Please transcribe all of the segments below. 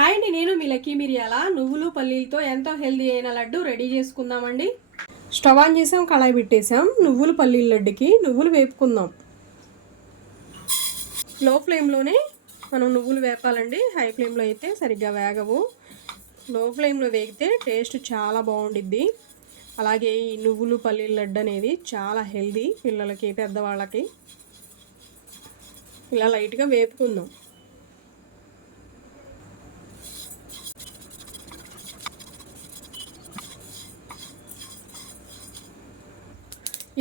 Hi అండి, నేను మీ lucky మిరియాల. నువ్వులు పల్లీలతో ఎంతో హెల్దీ అయిన లడ్డు రెడీ చేసుకుందామండి. స్టవ్ ఆన్ చేసాం, కళాయి పెట్టేసాం. నువ్వులు పల్లీల లడ్డుకి నువ్వులు వేపుకుందాం. లో ఫ్లేమ్లోనే మనం నువ్వులు వేపాలండి. హై ఫ్లేమ్లో అయితే సరిగ్గా వేగవు. లో ఫ్లేమ్లో వేగితే టేస్ట్ చాలా బాగుండిద్ది. అలాగే ఈ నువ్వులు పల్లీల లడ్డు అనేది చాలా హెల్దీ, పిల్లలకి పెద్దవాళ్ళకి. ఇలా లైట్గా వేపుకుందాం.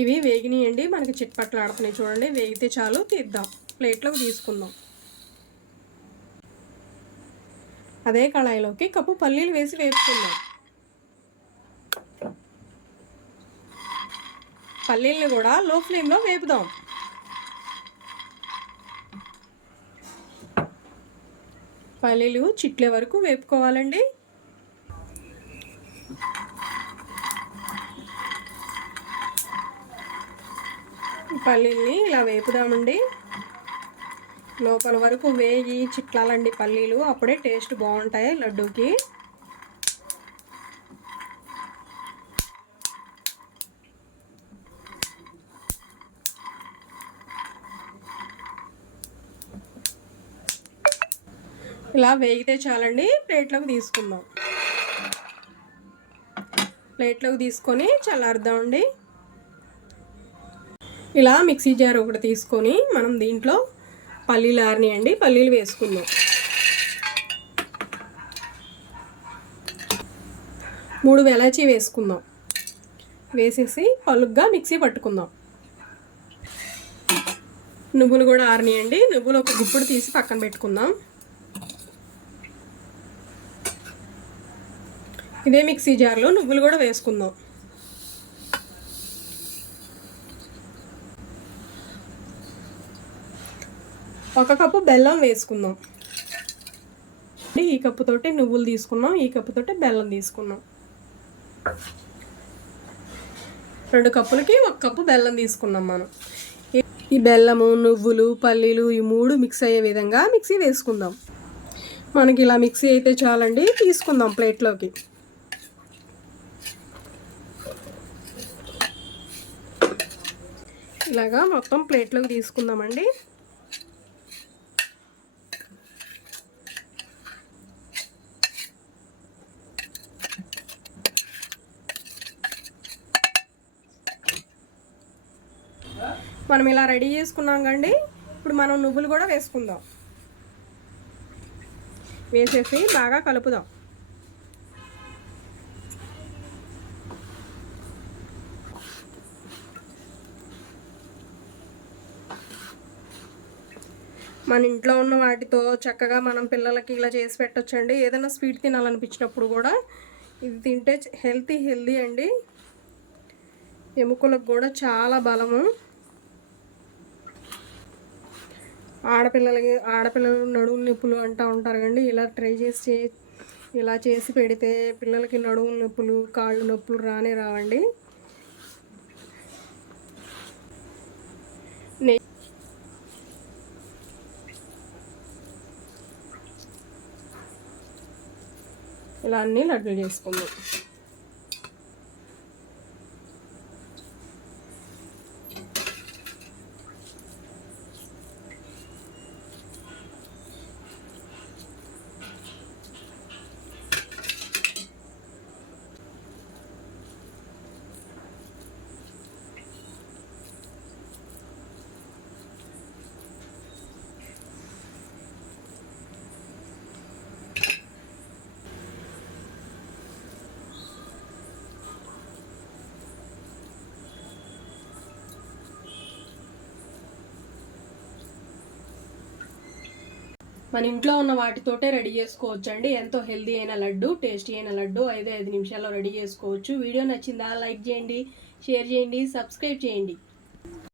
ఇవి వేగినాయండి, మనకి చిట్పట్లు ఆడుతున్నాయి చూడండి. వేగితే చాలు, తీద్దాం, ప్లేట్లోకి తీసుకుందాం. అదే కళాయిలోకి కప్పు పల్లీలు వేసి వేపుకుందాం. పల్లీలను కూడా లో ఫ్లేమ్లో వేపుదాం. పల్లీలు చిట్లే వరకు వేపుకోవాలండి. పల్లీల్ని ఇలా వేపుదామండి. లోపల వరకు వేగి చిట్లాలండి పల్లీలు, అప్పుడే టేస్ట్ బాగుంటాయి లడ్డూకి. ఇలా వేగితే చాలండి, ప్లేట్లోకి తీసుకుందాం. ప్లేట్లోకి తీసుకొని చల్లారుద్దామండి. ఇలా మిక్సీ జార్ ఒకటి తీసుకొని మనం దీంట్లో పల్లీలు ఆరినాయండి, పల్లీలు వేసుకుందాం. 3 వెలాచి వేసుకుందాం. వేసేసి పలుగ్గా మిక్సీ పట్టుకుందాం. నువ్వులు కూడా ఆరినాయండి. నువ్వులు ఒక గుప్పుడు తీసి పక్కన పెట్టుకుందాం. ఇదే మిక్సీ జార్లో నువ్వులు కూడా వేసుకుందాం. ఒక కప్పు బెల్లం వేసుకుందాం. ఈ కప్పుతోటి నువ్వులు తీసుకున్నాం, ఈ కప్పుతోటి బెల్లం తీసుకున్నాం. 2 కప్పులకి 1 కప్పు బెల్లం తీసుకున్నాం మనం. ఈ బెల్లము, నువ్వులు, పల్లీలు ఈ 3 మిక్స్ అయ్యే విధంగా మిక్సీ వేసుకుందాం. మనకి ఇలా మిక్సీ అయితే చాలండి, తీసుకుందాం ప్లేట్లోకి. ఇలాగా మొత్తం ప్లేట్లోకి తీసుకుందామండి. మనం ఇలా రెడీ చేసుకున్నాం కండి. ఇప్పుడు మనం నువ్వులు కూడా వేసుకుందాం. వేసేసి బాగా కలుపుదాం. మన ఇంట్లో ఉన్న వాటితో చక్కగా మనం పిల్లలకి ఇలా చేసి పెట్టొచ్చండి. ఏదైనా స్వీట్ తినాలనిపించినప్పుడు కూడా ఇది తింటే హెల్తీ అండి. ఎముకలకు కూడా చాలా బలము. ఆడపిల్లలు నడుము నొప్పులు అంటూ ఉంటారు కండి. ఇలా చేసి పెడితే పిల్లలకి నడుము నొప్పులు, కాళ్ళు నొప్పులు రావండి. ఇలా అన్నీ లడ్డూలు చేసుకుందాం. మన ఇంట్లో ఉన్న వాటితోటే రెడీ చేసుకోవచ్చండి. ఎంతో హెల్దీ అయిన లడ్డు, టేస్టీ అయిన లడ్డు 5 నిమిషాల్లో రెడీ చేసుకోవచ్చు. వీడియో నచ్చిందా? లైక్ చేయండి, షేర్ చేయండి, సబ్స్క్రైబ్ చేయండి.